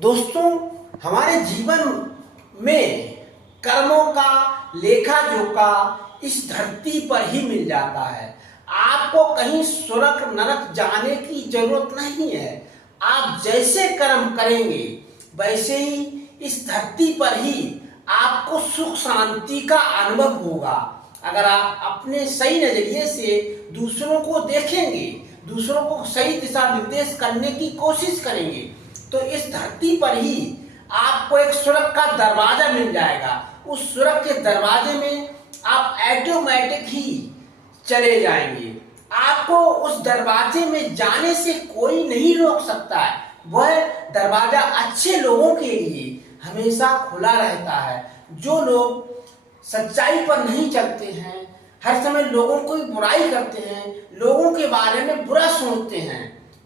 दोस्तों, हमारे जीवन में कर्मों का लेखा जोखा इस धरती पर ही मिल जाता है। आपको कहीं स्वर्ग नरक जाने की जरूरत नहीं है। आप जैसे कर्म करेंगे वैसे ही इस धरती पर ही आपको सुख शांति का अनुभव होगा। अगर आप अपने सही नजरिए से दूसरों को देखेंगे, दूसरों को सही दिशा निर्देश करने की कोशिश करेंगे, तो इस धरती पर ही आपको एक स्वर्ग का दरवाजा मिल जाएगा। उस स्वर्ग के दरवाजे में आप ऑटोमेटिक ही चले जाएंगे। आपको उस दरवाजे में जाने से कोई नहीं रोक सकता है। वह दरवाजा अच्छे लोगों के लिए हमेशा खुला रहता है। जो लोग सच्चाई पर नहीं चलते हैं, हर समय लोगों की बुराई करते हैं, लोगों के बारे में बुरा सोचते हैं,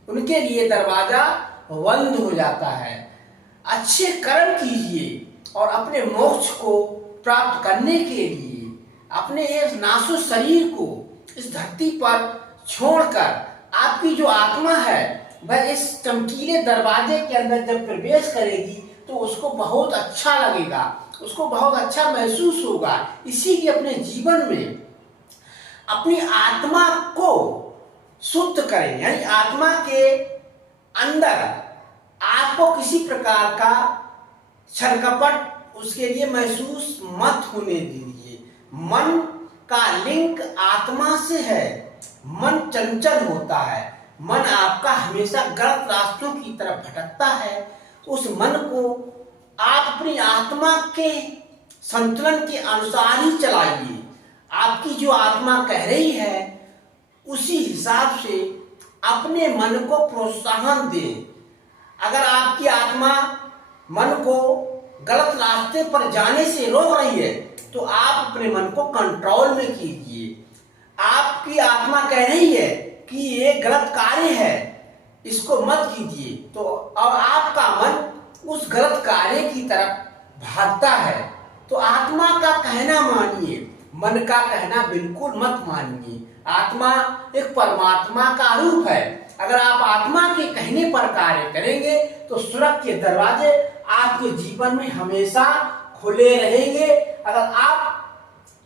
उनके लिए दरवाजा बंद हो जाता है। अच्छे कर्म कीजिए और अपने मोक्ष को प्राप्त करने के लिए अपने इस नासुर शरीर को इस धरती पर छोड़कर आपकी जो आत्मा है वह इस चमकीले दरवाजे के अंदर जब प्रवेश करेगी तो उसको बहुत अच्छा लगेगा, उसको बहुत अच्छा महसूस होगा। इसीलिए अपने जीवन में अपनी आत्मा को शुद्ध करें, यानी आत्मा के अंदर आपको किसी प्रकार का छल कपट उसके लिए महसूस मत होने दीजिए। मन का लिंक आत्मा से है। मन चंचल होता है। मन आपका हमेशा गलत रास्तों की तरफ भटकता है। उस मन को आप अपनी आत्मा के संतुलन के अनुसार ही चलाइए। आपकी जो आत्मा कह रही है उसी हिसाब से अपने मन को प्रोत्साहन दें। अगर आपकी आत्मा मन को गलत रास्ते पर जाने से रोक रही है तो आप अपने मन को कंट्रोल में कीजिए। आपकी आत्मा कह रही है कि ये गलत कार्य है, इसको मत कीजिए, तो अब आपका मन उस गलत कार्य की तरफ भागता है। तो आत्मा का कहना मानिए, मन का कहना बिल्कुल मत मानिए। आत्मा एक परमात्मा का रूप है। अगर आप आत्मा के कहने पर कार्य करेंगे तो स्वर्ग के दरवाजे आपके जीवन में हमेशा खुले रहेंगे। अगर आप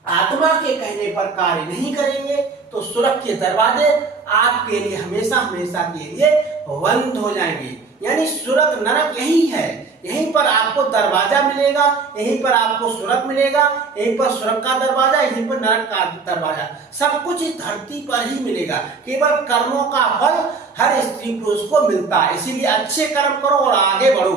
आत्मा के कहने पर कार्य नहीं करेंगे तो स्वर्ग के दरवाजे आपके लिए हमेशा हमेशा के लिए बंद हो जाएंगे। यानी स्वर्ग नरक यही है। यहीं पर आपको दरवाजा मिलेगा, यहीं पर आपको स्वर्ग मिलेगा, यहीं पर स्वर्ग का दरवाजा, यहीं पर नरक का दरवाजा। सब कुछ इस धरती पर ही मिलेगा। केवल कर्मों का फल हर स्त्री पुरुष को मिलता है। इसीलिए अच्छे कर्म करो और आगे बढ़ो।